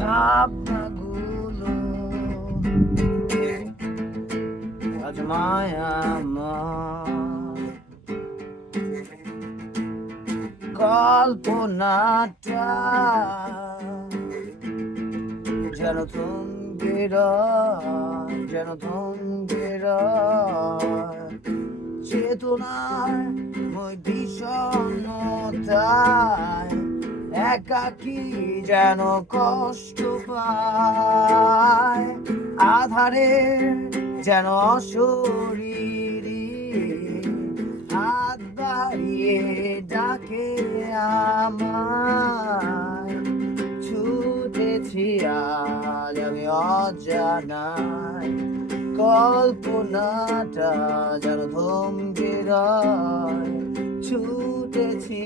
ভাবনাগুলো আজ মায়াময়। কল্পনাটা যেন থমকে রয়, যেন থমকে রয়। চেতনার ওই বিষণ্ণতায় একাকী যেন কষ্ট পায়। আধারের যেন অশরীরী হাত বাড়িয়ে ডাকে আমায়। ছুটেছি আজ আমি অজানায়, কল্পনাটা যেন থমকে রয়। ছুটেছি